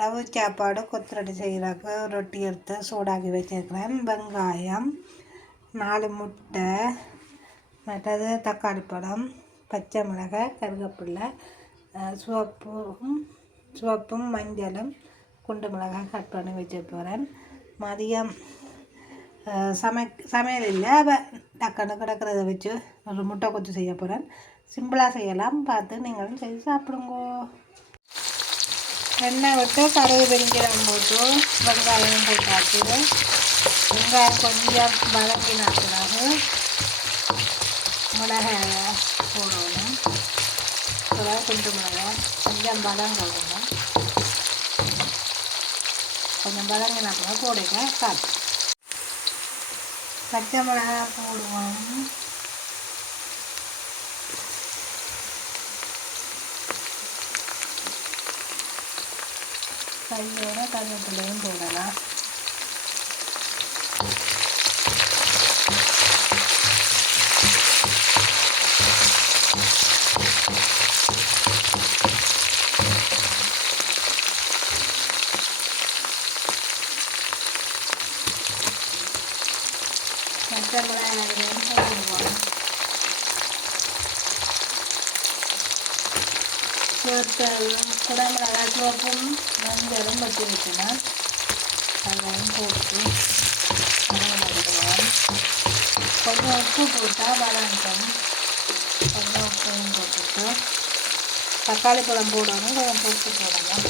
ரவை சாப்பாடு கொத்தரடி செய்கிறாக்க ரொட்டி எடுத்து சூடாக்கி வச்சுருக்கிறேன். வெங்காயம் நாலு முட்டை மற்றது தக்காளி பழம் பச்சை மிளகாய் கருவேப்பில்லை சிவப்பும் சிவப்பும் மஞ்சளும் குண்டு மிளகாய் கட் பண்ணி வச்சு போகிறேன் மதியம் சமை சமையல் இல்லை டக்குன்னு கிடக்கிறத வச்சு ஒரு முட்டை கொத்து செய்ய போகிறேன் சிம்பிளாக செய்யலாம். பார்த்து நீங்களும் செய்து சாப்பிடுங்க. எண்ணெய் விட்டு கடுகு பெருஞ்சீரகம் போட்டு வெங்காயம் போட்டாச்சு வெங்காயம் கொஞ்சம் வதங்கின பிறகு மிளகாய் போடணும். அப்புறம் குண்டு மிளகாய் கொஞ்சம் பதம் வதங்கணும் கொஞ்சம் வதங்கின பிறகு போடுங்க காட்டு பச்சை மிளகாய் போடுவோம். கையோட கருவேப்பிலையும் போடலாம். பச்சை மிளகாயும் போடுவோம் சிவப்பு குடமிளகா சோப்பும் மஞ்சளும் வச்சு வைக்கணும் அதையும் போட்டு கொஞ்சம் உப்பு போட்டால் வளர்க்கும் கொஞ்சம் உப்பையும் போட்டுட்டு தக்காளி பழம் போடணும் கொஞ்சம் போட்டு போடணும்.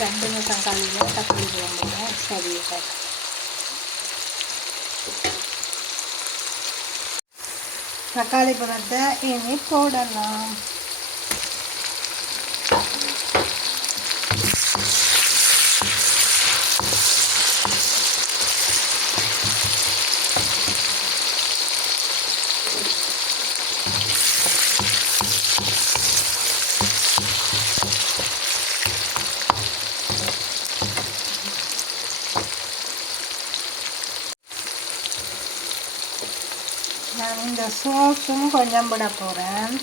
ரெண்டு தக்காளியும் தக்காளி குழம்புங்க சரி சார். தக்காளி பழத்தை இனி போடலாம். நான் இந்த சோஸும் கொஞ்சம் விட போகிறேன்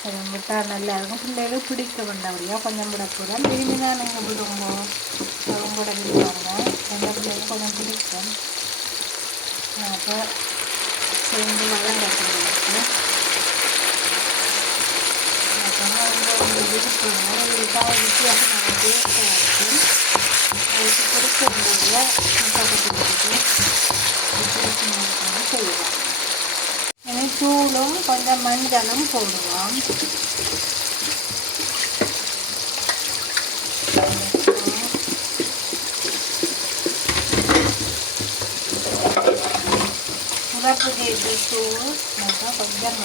கொஞ்சம் விட்டால் நல்லா இருக்கும் பிள்ளைகளும் பிடிக்க வேண்டாம் கொஞ்சம் விட போகிறேன் விரும்பி தான் நீங்கள் விடுங்க அவங்க கூட விடுவாங்க எங்கள் பிள்ளைகளும் கொஞ்சம் பிடிக்கும் அப்போ சேர்ந்து வளம் கட்டுங்களுக்கு அப்புறமா வந்து அவங்க விருப்பம் விட்டால் வித்தியாசமான டேஸ்ட்டாக இருக்கும் அதுக்கு பிடிச்சிருந்ததில் முட்டை கொட்டி வித்தியாசமாக செய்வோம் இனி தூளும் கொஞ்சம் மஞ்சளும் போடுவோம். சிவப்பு தேசி தூள் மற்றும் கொஞ்சம்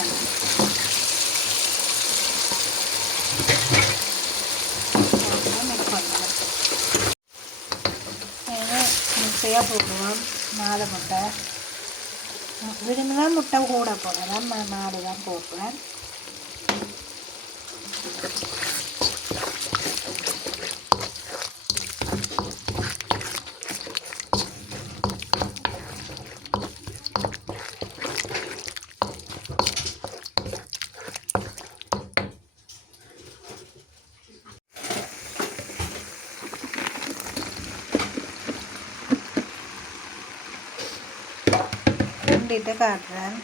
மிக்ஸையாக போடுவோம். நாலு முட்டை. விரும்பினா முட்டை கூட போடலாம் மாடு தான் போடுறேன் உருண்டிட்டு காட்டுறேன்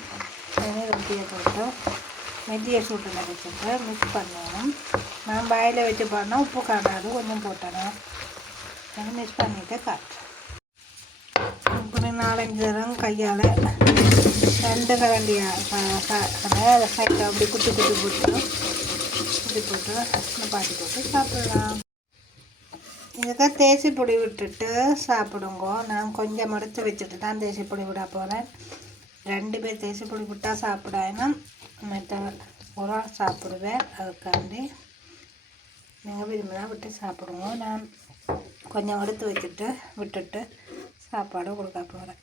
தண்ணி ரொட்டியை போட்டு மெத்தியை சூட்டில் வச்சுட்டு மிக்ஸ் பண்ணணும் நான் பாயில் வச்சு பண்ணால் உப்பு காணாது கொஞ்சம் போட்டணும் எனக்கு மிக்ஸ் பண்ணிவிட்டு காட்டுறேன் இப்படி நாலஞ்சு தரம் கையால் ரெண்டு கரண்டியாக அதை சைட்டை அப்படி குட்டி குட்டி போட்டு குட்டி போட்டு பாட்டி போட்டு சாப்பிடலாம் இதுக்கு தேசி பொடி விட்டுட்டு சாப்பிடுங்க நான் கொஞ்சம் எடுத்து வச்சுட்டு தான் தேசி பொடி விட போகிறேன் ரெண்டு பேர் தேசப்பொடி பொடி விட்டால் சாப்பிடாயினா மற்ற ஒரு ஆள் சாப்பிடுவேன் அதுக்காண்டி நீங்கள் விரும்பினா விட்டு சாப்பிடுவோம். நான் கொஞ்சம் எடுத்து வச்சுட்டு விட்டுட்டு சாப்பாடு கொடுக்க போகிறேன்